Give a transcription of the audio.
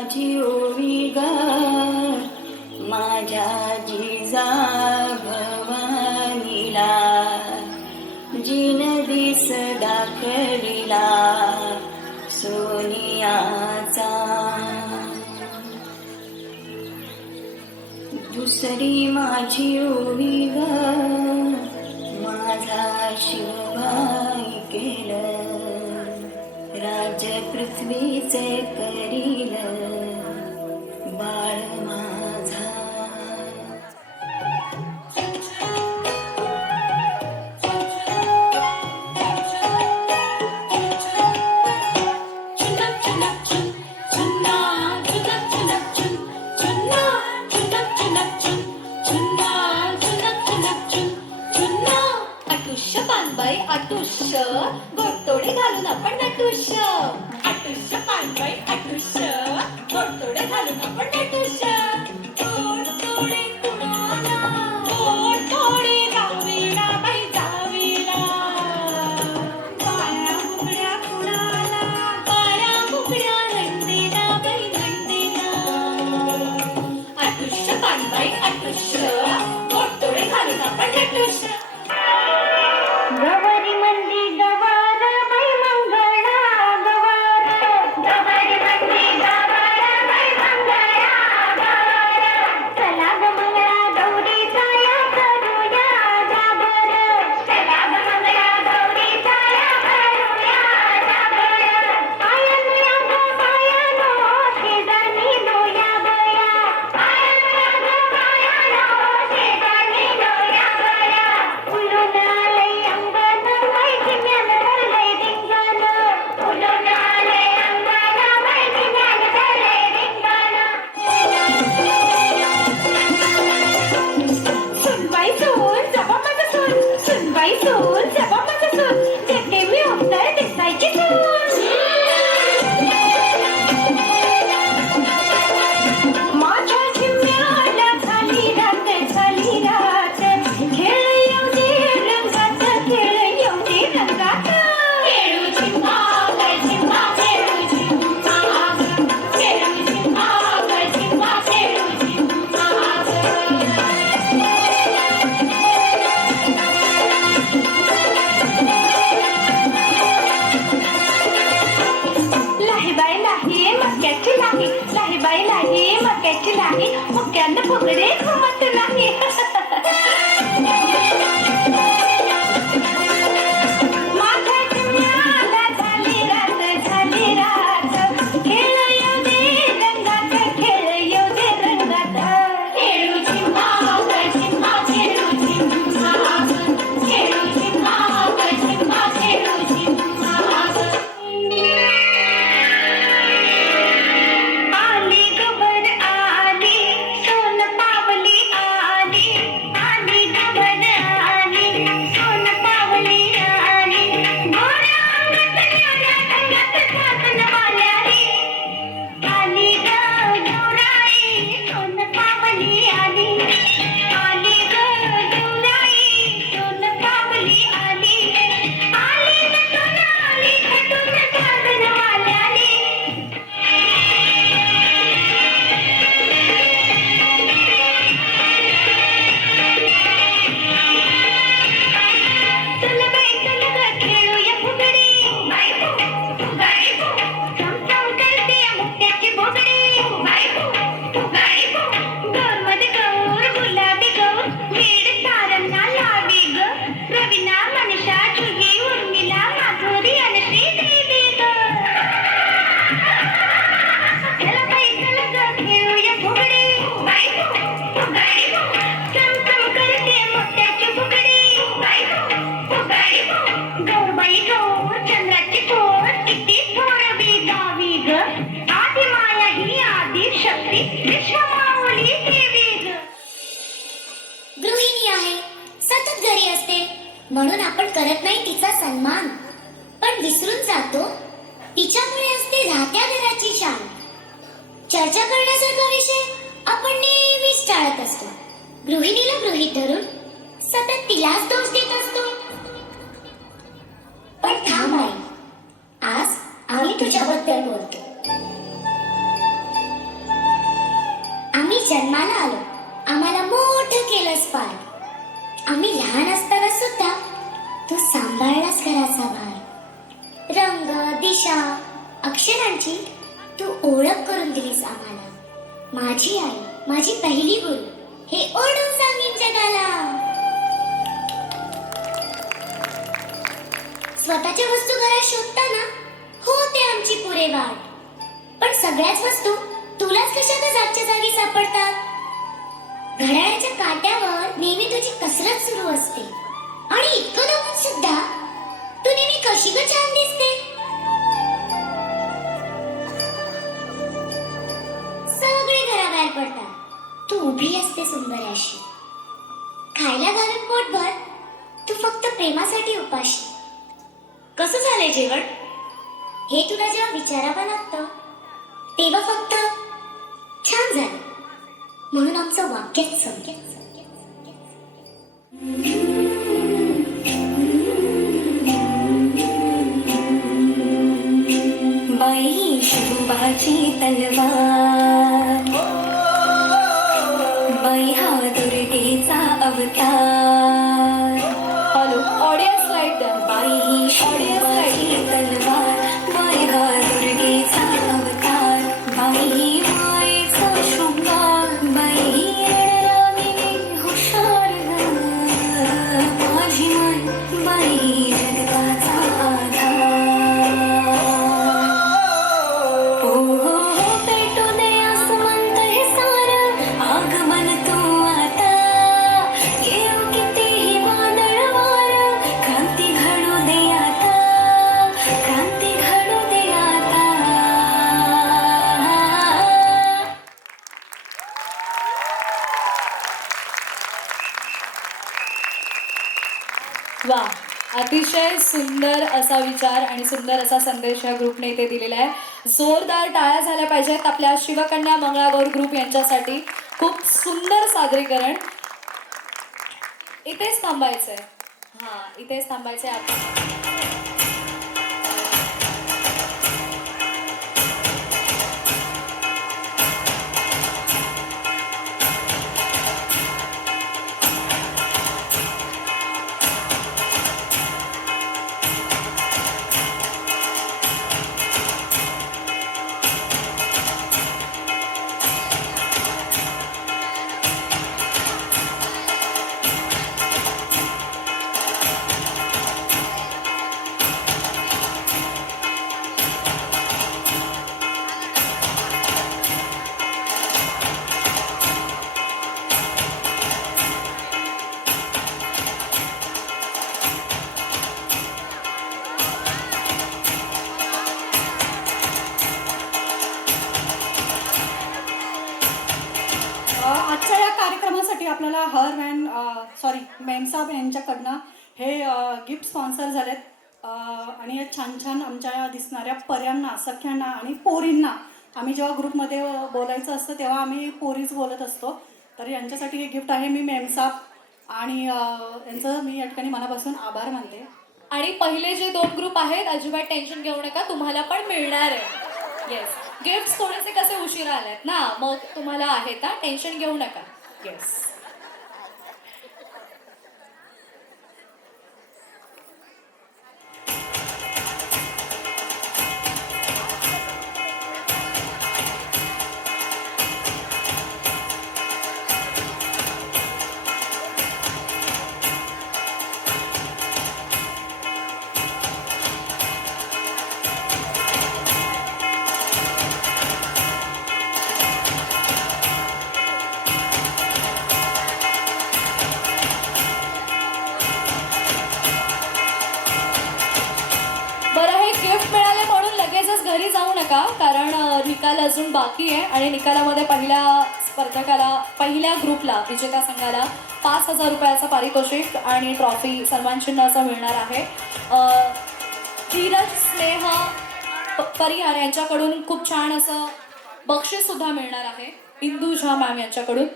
माझी ओवी ग माझ्या जिजा भवानीला, जिन दिस दाखविला सोनियाचा. दुसरी माझी ओवी ग माझा शिवभाई केलं, राज पृथ्वीचे करील बाळ माझा. अटुष्य पानबाई अटुष्य, गोडतोडे घालून आपण नटुष्य. अटुष्य पानबाई अटुष्य, गोडतोडे घालून आपण नटुष्य. गोडतोडे कुणाला, गोडतोडे जावीला बाई जावीला. बाया मुकड्या कुणाला, बाया मुकड्या नंदेला बाई नंदेला. अटुष्य पानबाई अटुष्य, गोडतोडे घालून आपण नटुष्य. गवारी मंदी गवार बाई मंगळा गवार, गवारी मंदी गवार बाई मंगळा गवार. चला ग मंगळा गौरीचा या करूया जागर, चला ग मंगळा गौरीचा या करूया जागर. पायानो या ग पायानो शेजारी लोया गया, पायानो या ग पायानो शेजारी लोया गया. उलून आलंय अंगण बाई चिम्यानं धरलंय रिंगण, उलून आलंय अंगण बाई चिम्यानं धरलंय रिंगण. सुनबाई सून जपा माझं सून, सुनबाई सून जपा माझं सून, देते मी उत्तर दिसायची सून. माझ्या चिम्याला झाली रात खेळ येऊ दे रंगात, खेळ येऊ दे रंगात. खेळू चिम्मा गं चिम्मा खेळू चिम्मा गं, खेळू चिम्मा गं चिम्मा खेळू चिम्मा गं. लाही बाई लाही मक्याची लाही, लाही बाई लाही मक्याची लाही, मुक्यानं फुगडे घुमत नाही. माझ्या चिमण्याला झाली रात, खेळ येऊ दे रंगात, खेळ येऊ दे रंगात. खेळू चिम्मा गं चिम्मा खेळू चिम्मा गं, खेळू चिम्मा गं चिम्मा खेळू चिम्मा गं. आली गबर आली सोन पावली आली, आली गबर आली सोन पावली आली. गोऱ्या अंगात गोऱ्या रंगात सासनवाल्याली, आली ग गौराई सोन पावली आली, आली ग गौराई सोन पावली आली. आली ग सोनाली खटून सासनवाल्याली. चल बाई चल ग खेळूया फुगडी, बाई फु फुगाडी फु, चमचम करते मुक्त्याची बोगडी, बाई फु फुगाडी फु. गौरमध्ये गौर गुलाबी गौर, वेड सारंगा लावी ग, रवीना मनीषा जुही उर्मिला माधुरी आणि श्रीदेवी ग. चल बाई चल ग खेळूया फुगडी, बाई फु फुगाडी फु, चमचम करते मुक्त्याची फुगडी, बाई फु फुगाडी फु. गौरबाई गौर चंद्राची कोर, किती थोर बी गावी ग, आदि माया ही आदि शक्ती विश्वमाऊली देवी ग. गृहिणी आहे, सतत घरी असते म्हणून आपण करत नाही तिचा सन्मान, पण विसरून जातो तिच्यामुळे असते राहत्या घराची शान. चर्चा करण्यासारखा विषय आपण नेहमीच टाळत असतो, गृहिणीला गृहीत धरून सतत तिलाच दोष देत असतो. पण थांब आई, आज आम्ही तुझ्याबद्दल बोलतो. तू सांभाळलास घराचा भार. रंग, दिशा, अक्षरांची तू ओळख करून दिलीस आम्हाला. माझी आई, माझी पहिली गुरु, हे ओढून सांगीन जगाला. स्वतःच्या वस्तू घरात शोधताना होते आमची पुरे वाट. पण सगळ्याच वस्तू तुलाच कशाला जागच्या जागी सापडतात. घड्याळाच्या काट्यावर नेहमी तुझी कसरत सुरू असते आणि इतकं बघून सुद्धा तू नेहमी कशी ग छान दिसते. सगळे घराबाहेर पडतात, तू उभी असते सुंदर अशी. खायला घालून पोटभर, तू फक्त प्रेमासाठी उपाशी. कसं झालंय जेवण हे तुला जेव्हा विचारावं लागतं तेव्हा फक्त छान झालं म्हणून आमचं वाक्यच संपलं. बाई शुभाची तलवार, बाई हा दुर्गेचा अवतार. हॅलो ऑडियन्स लाईट द्या. बाई ही शुभाची तलवार, बाई हा दुर्गेचा अवतार. बाई ही मायेचा शृंगार, बाई ही रणरागिणी हुशार ग. माझी माय, बाई ही जगताचा आधार. ओ हो हो पेटू दे आसमंत हे सारं, आगमन तू आता. येऊ कितीही वादळ वारं, क्रांती घडू दे आता, क्रांती घडू दे आता. वा, अतिशय सुंदर असा विचार आणि सुंदर असा संदेश या ग्रुपने इथे दिलेला आहे. जोरदार टाळ्या झाल्या पाहिजेत आपल्या शिवकन्या मंगळागौर ग्रुप यांच्यासाठी. खूप सुंदर सादरीकरण. इथेच थांबायचंय. इथेच थांबायचंय आपण. आजच्या या कार्यक्रमासाठी आपल्याला मेमसाब यांच्याकडनं हे गिफ्ट स्पॉन्सर झालेत. आणि हे छान छान आमच्या या दिसणाऱ्या पर्यांना, सख्यांना आणि पोरींना, आम्ही जेव्हा ग्रुपमध्ये बोलायचं असतं तेव्हा आम्ही पोरीच बोलत असतो. तर यांच्यासाठी हे गिफ्ट आहे. मी मेमसाब आणि यांचं मी या ठिकाणी मनापासून आभार मानते. आणि पहिले जे 2 ग्रुप आहेत अजिबात टेन्शन घेऊ नका, तुम्हाला पण मिळणार आहे. येस, गिफ्ट थोडेसे कसे उशिरा आलेत ना, मग तुम्हाला आहेत. टेन्शन घेऊ नका. येस. घरी जाऊ नका, कारण निकाल अजून बाकी आहे आणि निकालामध्ये पहिल्या ग्रुपला विजेत्या संघाला 5,000 रुपयाचा पारितोषिक आणि ट्रॉफी सन्मानचिन्ह असं मिळणार आहे. धीरज स्नेह परिहार यांच्याकडून खूप छान असं बक्षीस सुद्धा मिळणार आहे. इंदू झा मॅम यांच्याकडून.